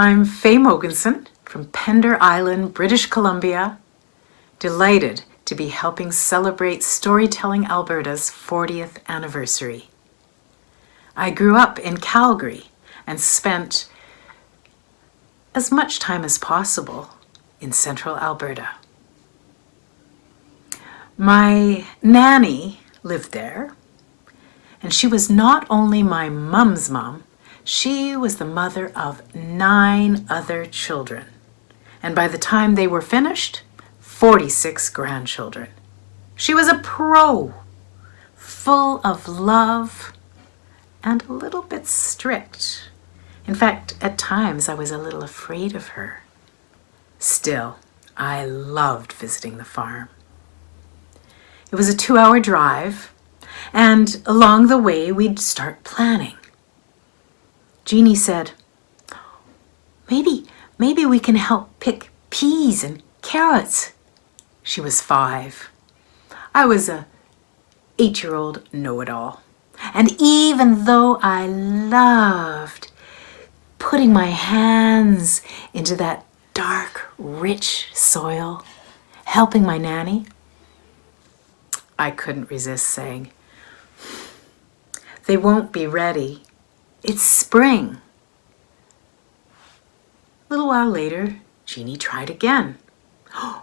I'm Faye Mogensen from Pender Island, British Columbia. Delighted to be helping celebrate Storytelling Alberta's 40th anniversary. I grew up in Calgary and spent as much time as possible in central Alberta. My nanny lived there, and she was not only my mum's mum, she was the mother of 9 other children. And by the time they were finished, 46 grandchildren. She was a pro, full of love and a little bit strict. In fact, at times I was a little afraid of her. Still, I loved visiting the farm. It was a 2-hour drive, and along the way we'd start planning. Jeannie said, maybe we can help pick peas and carrots. She was 5. I was a 8-year-old know-it-all. And even though I loved putting my hands into that dark, rich soil, helping my nanny, I couldn't resist saying, they won't be ready. It's spring. A little while later, Jeannie tried again. Oh,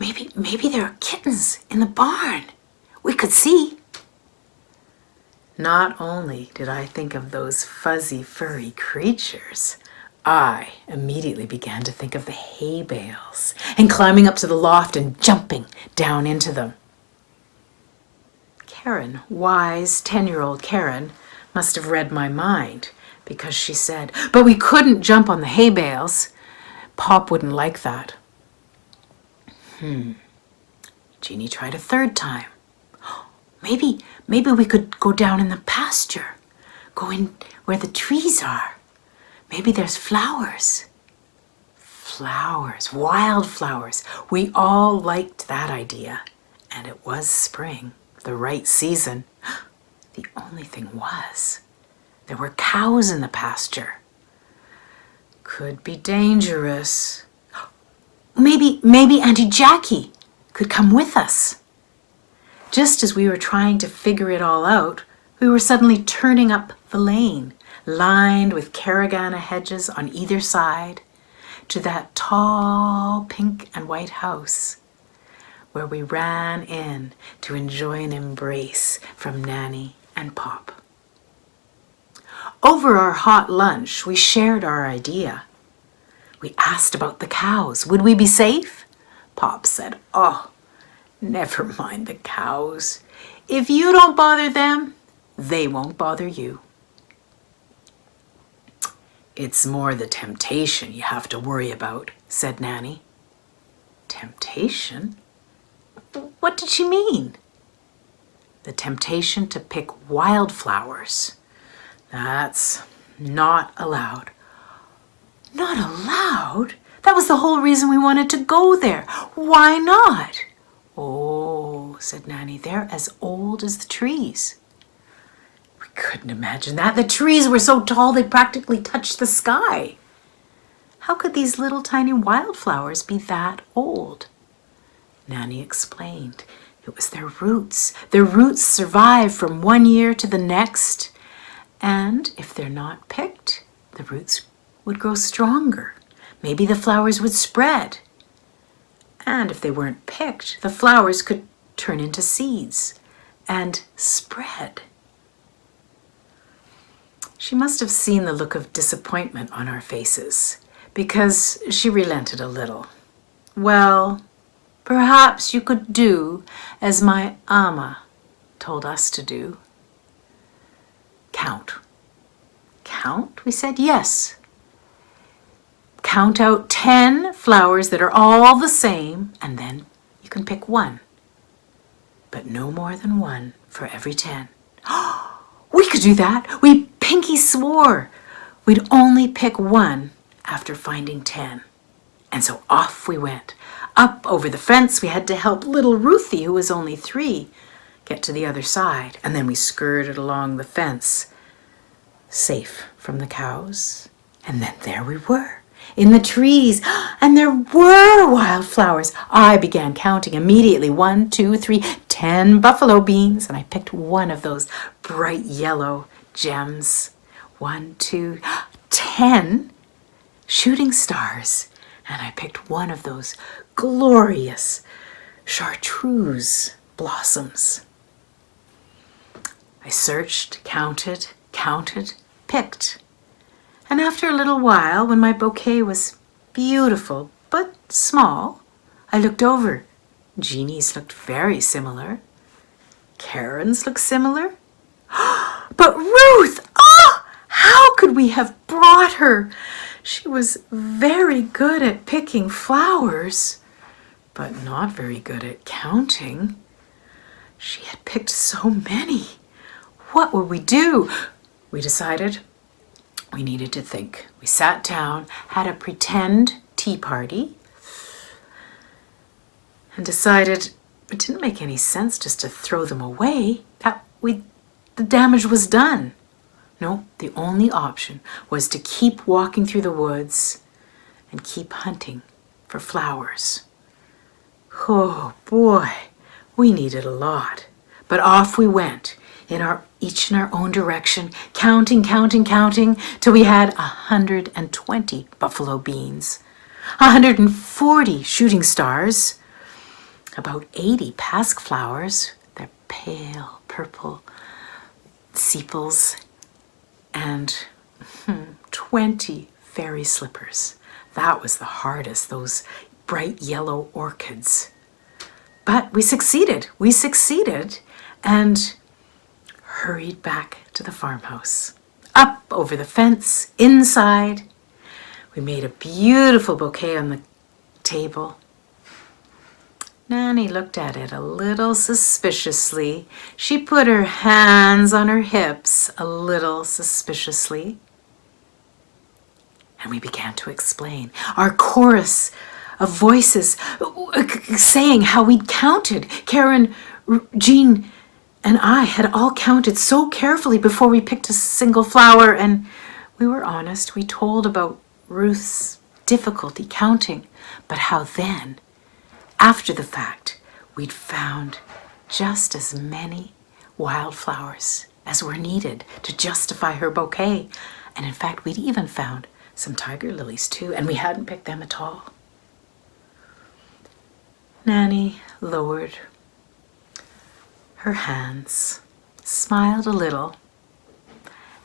maybe there are kittens in the barn. We could see. Not only did I think of those fuzzy, furry creatures, I immediately began to think of the hay bales and climbing up to the loft and jumping down into them. Karen, wise 10-year-old Karen, must have read my mind because she said, but we couldn't jump on the hay bales. Pop wouldn't like that. Jeannie tried a 3rd time. Maybe we could go down in the pasture, go in where the trees are. Maybe there's flowers. Flowers, wildflowers. We all liked that idea. And it was spring, the right season. The only thing was, there were cows in the pasture. Could be dangerous. Maybe Auntie Jackie could come with us. Just as we were trying to figure it all out, we were suddenly turning up the lane, lined with caragana hedges on either side, to that tall pink and white house, where we ran in to enjoy an embrace from Nanny and Pop. Over our hot lunch, we shared our idea. We asked about the cows. Would we be safe? Pop said, oh, never mind the cows. If you don't bother them, they won't bother you. It's more the temptation you have to worry about, said Nanny. Temptation? What did she mean? The temptation to pick wildflowers. That's not allowed. Not allowed? That was the whole reason we wanted to go there. Why not? Oh, said Nanny, they're as old as the trees. We couldn't imagine that. The trees were so tall they practically touched the sky. How could these little tiny wildflowers be that old? Nanny explained. It was their roots. Their roots survive from one year to the next. And if they're not picked, the roots would grow stronger. Maybe the flowers would spread. And if they weren't picked, the flowers could turn into seeds and spread. She must have seen the look of disappointment on our faces because she relented a little. Well, perhaps you could do as my ama told us to do. Count. Count? We said yes. Count out 10 flowers that are all the same, and then you can pick one. But no more than one for every 10. We could do that. We pinky swore we'd only pick one after finding 10. And so off we went. Up over the fence, we had to help little Ruthie, who was only 3, get to the other side. And then we skirted along the fence, safe from the cows. And then there we were, in the trees, and there were wildflowers. I began counting immediately. 1, 2, 3, 10 buffalo beans, and I picked one of those bright yellow gems. 1, 2, 10 shooting stars, and I picked one of those glorious chartreuse blossoms. I searched, counted, picked. And after a little while, when my bouquet was beautiful but small, I looked over. Jeannie's looked very similar. Karen's looked similar. But Ruth! Oh, how could we have brought her? She was very good at picking flowers, but not very good at counting. She had picked so many. What would we do? We decided we needed to think. We sat down, had a pretend tea party, and decided it didn't make any sense just to throw them away. The damage was done. No, the only option was to keep walking through the woods and keep hunting for flowers. Oh boy, we needed a lot. But off we went, each in our own direction, counting, till we had 120 buffalo beans, 140 shooting stars, about 80 pasque flowers, their pale purple sepals, and 20 fairy slippers. That was the hardest, those bright yellow orchids. But we succeeded, and hurried back to the farmhouse. Up over the fence, inside. We made a beautiful bouquet on the table. Nanny looked at it a little suspiciously. She put her hands on her hips a little suspiciously. And we began to explain. Our chorus of voices saying how we'd counted. Karen, Jean, and I had all counted so carefully before we picked a single flower, and we were honest. We told about Ruth's difficulty counting, but how then, after the fact, we'd found just as many wildflowers as were needed to justify her bouquet. And in fact, we'd even found some tiger lilies too, and we hadn't picked them at all. Nanny lowered her hands, smiled a little,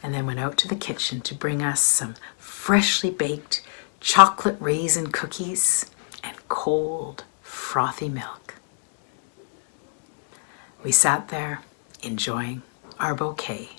and then went out to the kitchen to bring us some freshly baked chocolate raisin cookies and cold, frothy milk. We sat there enjoying our bouquet.